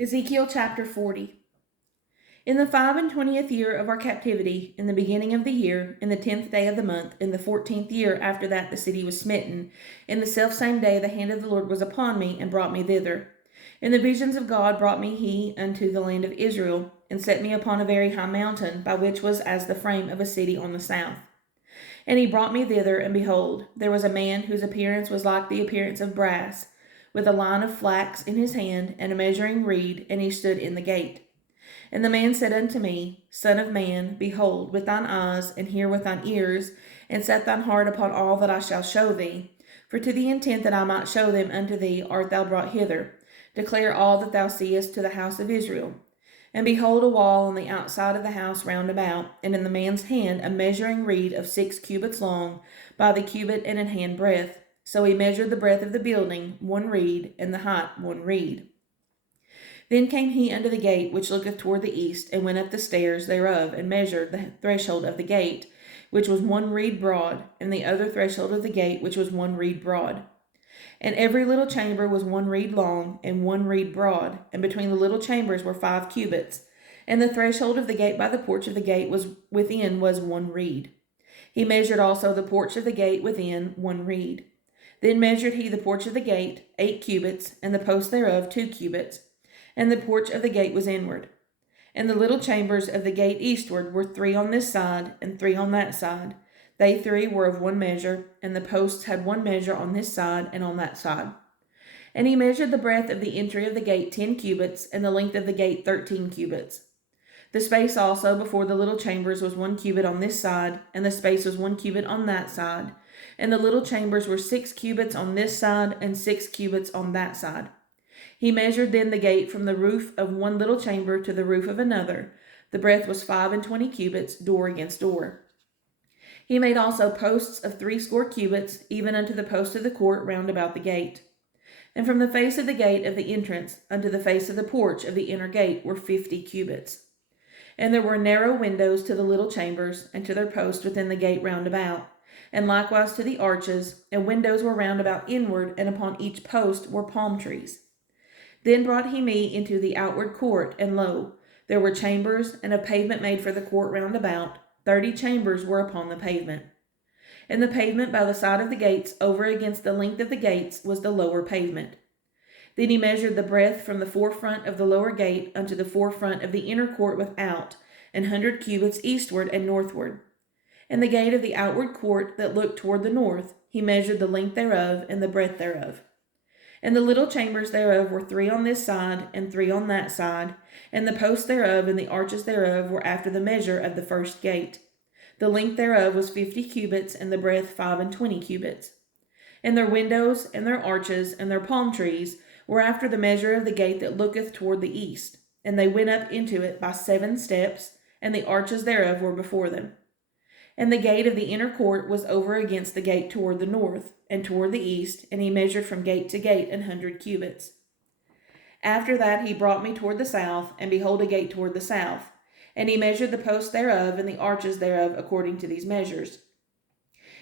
Ezekiel chapter 40. In the 25th year of our captivity, in the beginning of the year, in the 10th day of the month, in the 14th year after that the city was smitten, in the selfsame day the hand of the Lord was upon me, and brought me thither. In the visions of God brought me he unto the land of Israel, and set me upon a very high mountain, by which was as the frame of a city on the south. And he brought me thither, and behold, there was a man whose appearance was like the appearance of brass, with a line of flax in his hand, and a measuring reed, and he stood in the gate. And the man said unto me, Son of man, behold with thine eyes, and hear with thine ears, and set thine heart upon all that I shall show thee. For to the intent that I might show them unto thee art thou brought hither. Declare all that thou seest to the house of Israel. And behold, a wall on the outside of the house round about, and in the man's hand a measuring reed of 6 cubits long, by the cubit and an hand breadth. So he measured the breadth of the building, 1 reed, and the height 1 reed. Then came he unto the gate which looketh toward the east, and went up the stairs thereof, and measured the threshold of the gate, which was 1 reed broad, and the other threshold of the gate, which was 1 reed broad. And every little chamber was 1 reed long, and 1 reed broad, and between the little chambers were 5 cubits. And the threshold of the gate by the porch of the gate was within was 1 reed. He measured also the porch of the gate within 1 reed. Then measured he the porch of the gate 8 cubits, and the post thereof 2 cubits. And the porch of the gate was inward. And the little chambers of the gate eastward were 3 on this side, and 3 on that side. They 3 were of 1 measure, and the posts had 1 measure on this side and on that side. And he measured the breadth of the entry of the gate 10 cubits, and the length of the gate 13 cubits. The space also before the little chambers was 1 cubit on this side, and the space was 1 cubit on that side. And the little chambers were 6 cubits on this side, and 6 cubits on that side. He measured then the gate from the roof of 1 little chamber to the roof of another. The breadth was 25 cubits, door against door. He made also posts of 60 cubits, even unto the post of the court round about the gate. And from the face of the gate of the entrance unto the face of the porch of the inner gate were 50 cubits. And there were narrow windows to the little chambers, and to their posts within the gate round about, and likewise to the arches, and windows were round about inward, and upon each post were palm trees. Then brought he me into the outward court, and lo, there were chambers, and a pavement made for the court round about. 30 chambers were upon the pavement. And the pavement by the side of the gates, over against the length of the gates, was the lower pavement. Then he measured the breadth from the forefront of the lower gate unto the forefront of the inner court without, 100 cubits eastward and northward. And the gate of the outward court that looked toward the north, he measured the length thereof and the breadth thereof. And the little chambers thereof were 3 on this side, and 3 on that side, and the posts thereof and the arches thereof were after the measure of the first gate. The length thereof was 50 cubits, and the breadth 25 cubits. And their windows, and their arches, and their palm trees were after the measure of the gate that looketh toward the east. And they went up into it by 7 steps, and the arches thereof were before them. And the gate of the inner court was over against the gate toward the north, and toward the east, and he measured from gate to gate 100 cubits. After that he brought me toward the south, and behold a gate toward the south. And he measured the posts thereof and the arches thereof according to these measures.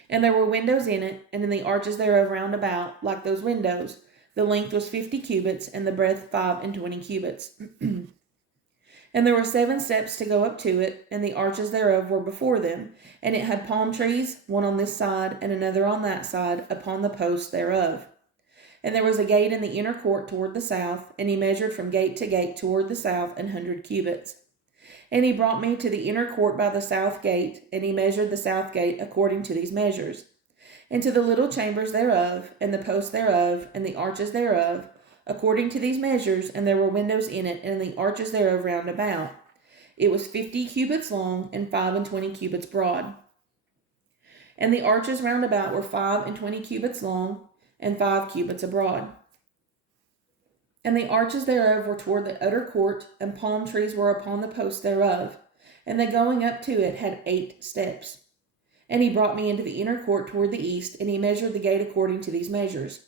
And there were windows in it, and in the arches thereof round about, like those windows. The length was 50 cubits, and the breadth 25 cubits. And there were 7 steps to go up to it, and the arches thereof were before them. And it had palm trees, one on this side, and another on that side, upon the posts thereof. And there was a gate in the inner court toward the south, and he measured from gate to gate toward the south 100 cubits. And he brought me to the inner court by the south gate, and he measured the south gate according to these measures. And to the little chambers thereof, and the posts thereof, and the arches thereof, according to these measures, and there were windows in it, and the arches thereof round about. It was 50 cubits long, and 25 cubits broad. And the arches round about were 25 cubits long, and 5 cubits abroad. And the arches thereof were toward the utter court, and palm trees were upon the posts thereof. And the going up to it had 8 steps. And he brought me into the inner court toward the east, and he measured the gate according to these measures.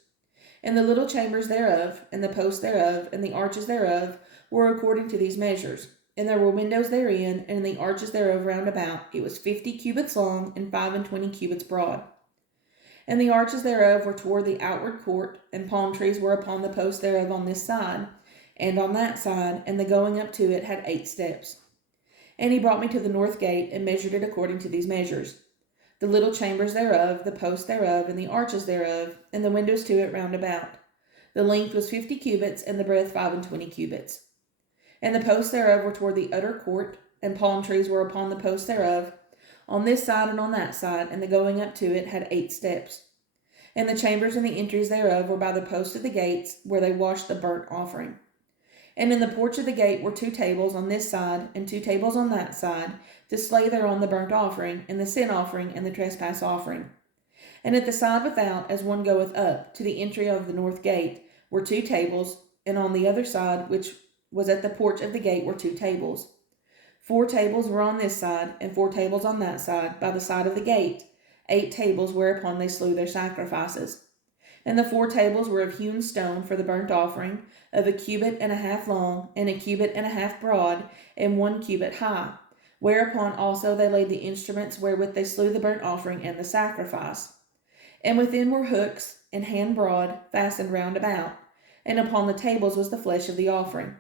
And the little chambers thereof, and the posts thereof, and the arches thereof were according to these measures. And there were windows therein, and in the arches thereof round about. It was 50 cubits long, and 25 cubits broad. And the arches thereof were toward the outward court, and palm trees were upon the posts thereof on this side. and on that side, and the going up to it had 8 steps. And he brought me to the north gate, and measured it according to these measures. The little chambers thereof, the posts thereof, and the arches thereof, and the windows to it round about. The length was 50 cubits, and the breadth 25 cubits. And the posts thereof were toward the utter court, and palm trees were upon the posts thereof, on this side and on that side, and the going up to it had 8 steps. And the chambers and the entries thereof were by the posts of the gates, where they washed the burnt offering. And in the porch of the gate were 2 tables on this side, and 2 tables on that side, to slay thereon the burnt offering, and the sin offering, and the trespass offering. And at the side without, as one goeth up, to the entry of the north gate, were 2 tables, and on the other side, which was at the porch of the gate, were 2 tables. 4 tables were on this side, and 4 tables on that side, by the side of the gate, 8 tables whereupon they slew their sacrifices. And the 4 tables were of hewn stone for the burnt offering, of 1.5 cubits long, and 1.5 cubits broad, and 1 cubit high. Whereupon also they laid the instruments wherewith they slew the burnt offering and the sacrifice. And within were hooks, and hand broad, fastened round about, and upon the tables was the flesh of the offering.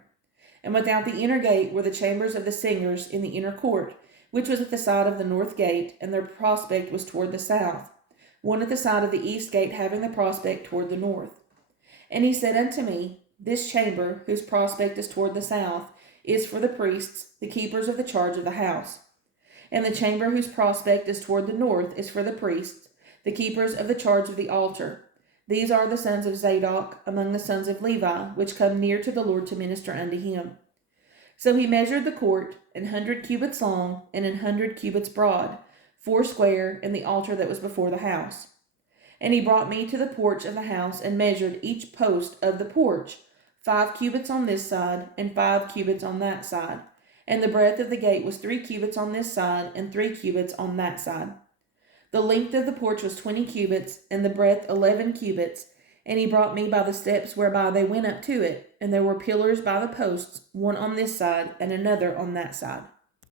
And without the inner gate were the chambers of the singers in the inner court, which was at the side of the north gate, and their prospect was toward the south, one at the side of the east gate having the prospect toward the north. And he said unto me, This chamber, whose prospect is toward the south, is for the priests, the keepers of the charge of the house. And the chamber whose prospect is toward the north is for the priests, the keepers of the charge of the altar. These are the sons of Zadok among the sons of Levi, which come near to the Lord to minister unto him. So he measured the court, 100 cubits long, and 100 cubits broad, 4 square, and the altar that was before the house. And he brought me to the porch of the house, and measured each post of the porch, 5 cubits on this side, and 5 cubits on that side. And the breadth of the gate was 3 cubits on this side, and 3 cubits on that side. The length of the porch was 20 cubits, and the breadth 11 cubits. And he brought me by the steps whereby they went up to it, and there were pillars by the posts, one on this side, and another on that side.